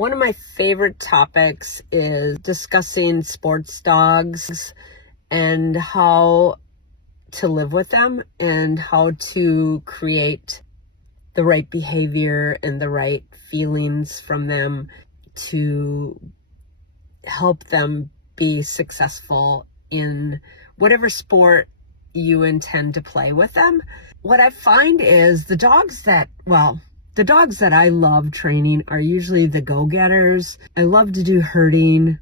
One of my favorite topics is discussing sports dogs and how to live with them and how to create the right behavior and the right feelings from them to help them be successful in whatever sport you intend to play with them. What I find is the dogs that I love training are usually the go-getters. I love to do herding.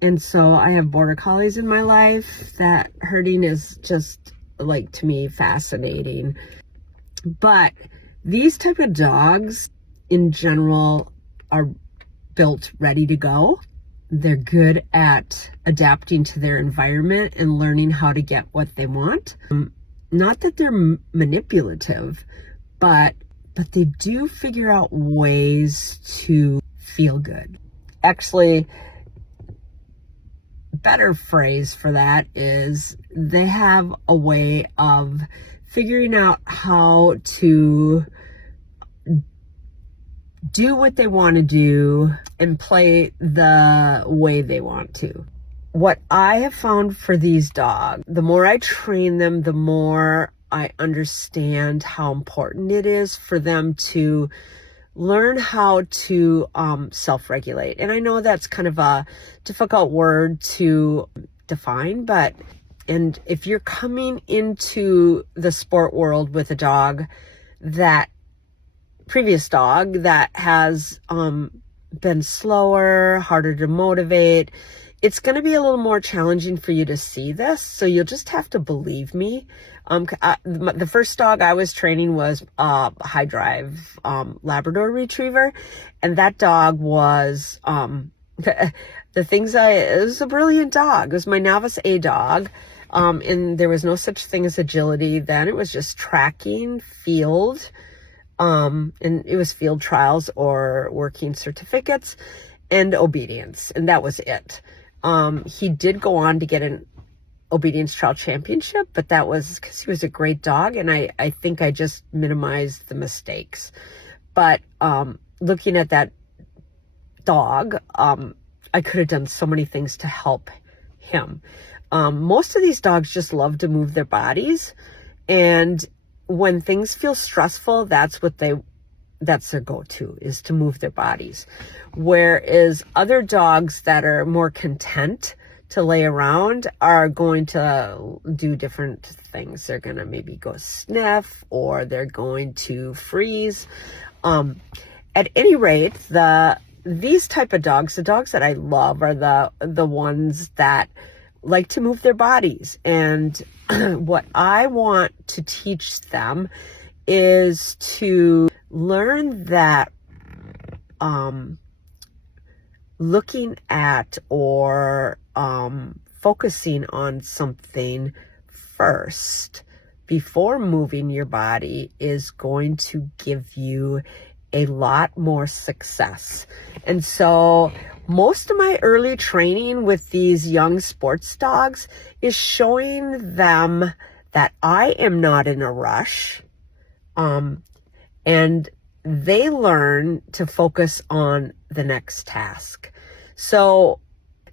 And so I have border collies in my life. That herding is just, like, to me, fascinating. But these type of dogs in general are built ready to go. They're good at adapting to their environment and learning how to get what they want. Not that they're manipulative, but they do figure out ways to feel good. Actually, better phrase for that is they have a way of figuring out how to do what they want to do and play the way they want to. What I have found for these dogs, the more I train them, the more I understand how important it is for them to learn how to self-regulate. And I know that's kind of a difficult word to define, and if you're coming into the sport world with a previous dog that has been slower, harder to motivate, it's going to be a little more challenging for you to see this. So you'll just have to believe me. The first dog I was training was a high drive Labrador Retriever, and that dog was it was a brilliant dog. It was my novice A dog, and there was no such thing as agility then. It was just tracking, field, and it was field trials or working certificates and obedience, and that was it. He did go on to get an obedience trial championship, but that was because he was a great dog, and I think I just minimized the mistakes. But looking at that dog, I could have done so many things to help him. Most of these dogs just love to move their bodies, and when things feel stressful, that's their go-to, is to move their bodies. Whereas other dogs that are more content to lay around are going to do different things. They're going to maybe go sniff, or they're going to freeze. At any rate, these type of dogs, the dogs that I love, are the ones that like to move their bodies. And what I want to teach them is to learn that looking at or focusing on something first before moving your body is going to give you a lot more success. And so most of my early training with these young sports dogs is showing them that I am not in a rush, and they learn to focus on the next task. So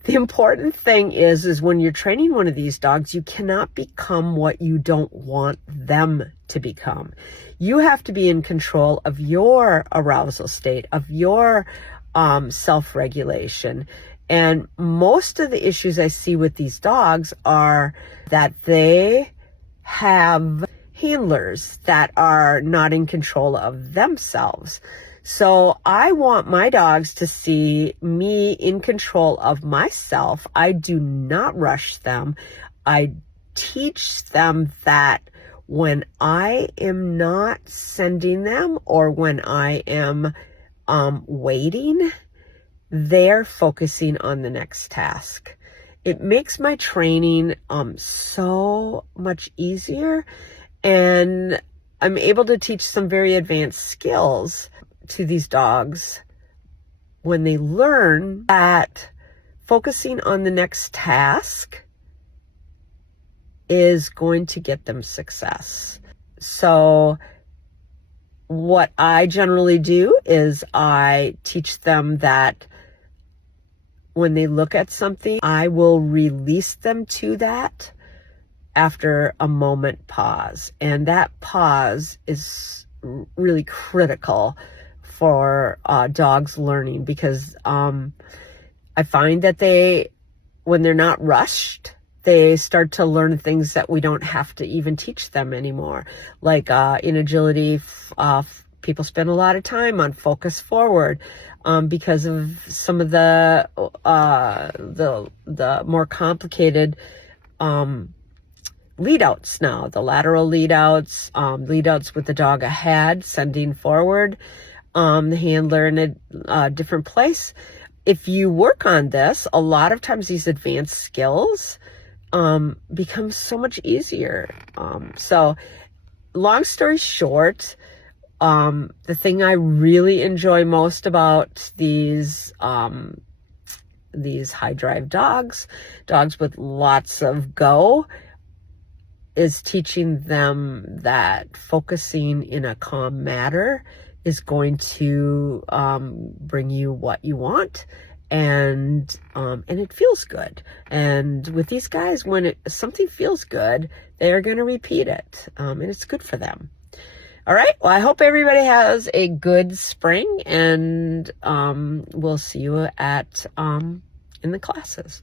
the important thing is when you're training one of these dogs, you cannot become what you don't want them to become. You have to be in control of your arousal state, of your self-regulation. And most of the issues I see with these dogs are that they have handlers that are not in control of themselves. So I want my dogs to see me in control of myself. I do not rush them. I teach them that when I am not sending them, or when I am waiting, they're focusing on the next task. It makes my training so much easier, and I'm able to teach some very advanced skills to these dogs when they learn that focusing on the next task is going to get them success. So what I generally do is I teach them that when they look at something, I will release them to that after a moment pause. And that pause is really critical for dogs learning, because I find that when they're not rushed, they start to learn things that we don't have to even teach them anymore. Like in agility, people spend a lot of time on focus forward because of some of the more complicated lead outs now, the lateral lead outs with the dog ahead, sending forward, the handler in a different place. If you work on this, a lot of times these advanced skills become so much easier. So long story short, the thing I really enjoy most about these high drive dogs with lots of go, is teaching them that focusing in a calm manner is going to bring you what you want, and it feels good. And with these guys, when something feels good, they're going to repeat it, and it's good for them. All right. Well, I hope everybody has a good spring, and we'll see you in the classes.